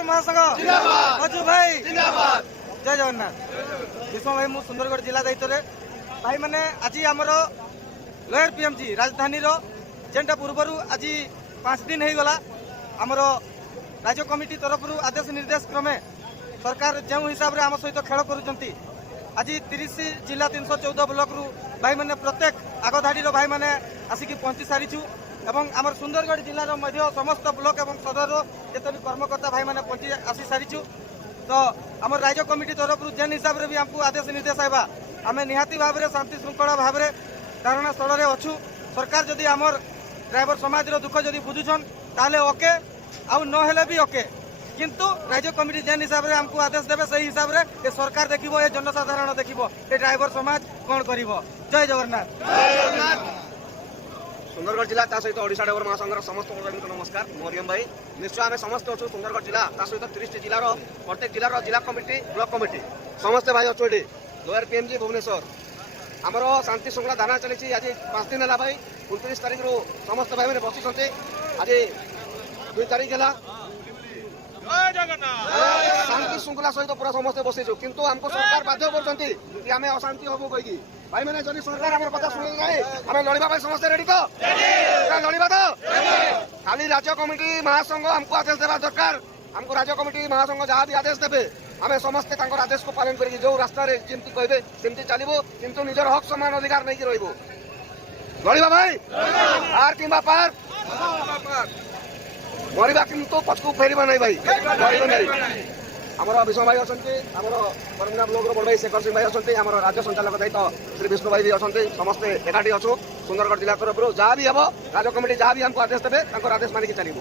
Driver महासंघ अजू भाई जय जगन्नाथ विष्णु भाई मु सुंदरगढ़ जिला दायित्व भाई मैंने आज आमर लोयर पीएमजी राजधानी जेनटा पूर्वर आज 5 दिन हो गला आमर राज्य कमिटी तरफ आदेश निर्देश क्रमे सरकार जो हिसाब से आम सहित खेल करुँच आज 30 जिला 314 ब्लॉक रु भाई मैंने प्रत्येक आगधाड़ी भाई मैंने आसिक पहुंची सारीचु एवं आमर सुंदरगढ़ जिलार समस्त ब्लॉक एवं सदर जिते भी कर्मकर्ता भाई मैंने पहुंची आसी सारीचु तो आम राज्य कमिटी तरफ जेन हिसाब से भी आमको आदेश निर्देश आवा आम निहाती भाव में शांति श्रृंखला भाव में धारणा स्थल में अच्छु सरकार जदि आमर ड्राइवर समाज दुख जदि बुझुछन ताले ओके आउ न भी ओके किंतु राज्य कमिटी जेन हिसाब से आमको आदेश देवे से हिसाब से ये सरकार देखिबो ये जनसाधारण देखिबो ये ड्राइवर समाज कौन करिवो। जय जगन्नाथ। सुंदरगढ़ जिला सहित ओडिशा ड्राइवर महासंघर समस्त नमस्कार मरियम भाई निश्चय आम समस्त अच्छु सुंदरगढ़ जिला सहित 30 जिलार प्रत्येक जिलार जिला कमिटी ब्लॉक कमिटी समस्ते भाई अच्छे लोयर पीएमजी भुवनेश्वर आमर शांति श्रृंखला धारणा चली आज 5 दिन है भाई 29 तारीख रू समस्त भाई मैंने बसी आज 2 तारीख है शांति श्रृंखला सहित पूरा समस्ते बसीचु किंतु हमको सरकार बाध्य कर आम अशांति हबू कहीकि भाई मैंने जब सरकार आम कथा शुणी जाए आम लड़वा समस्ते रेडी तो लड़वा तो खाली राज्य कमिटी महासंघ हमको आदेश देवा दरकार हमको राज्य कमिटी महासंघ जहाँ भी आदेश देवे आम समस्ते आदेश को पालन करेंगे जो रास्ता जमी कहे सेमती चलो किंतु निजर हक समान अधिकार नहीं रही लड़वा भाई पार कि पार मरवा किंतु पछकू फेरवा नहीं भाई आमर विष्णु भाई अच्छा बरमुना ब्लॉक बड़ भाई शेखर सिंह भाई अच्छा आम राज्य संचालक दायित्व श्री विष्णु भाई भी अच्छा समस्ते एकाठी अच्छु सुंदरगढ़ जिला तरफ जहाँ भी हम राज्य कमिटी जहाँ भी हमको आदेश देवे आदेश मानिक चलू।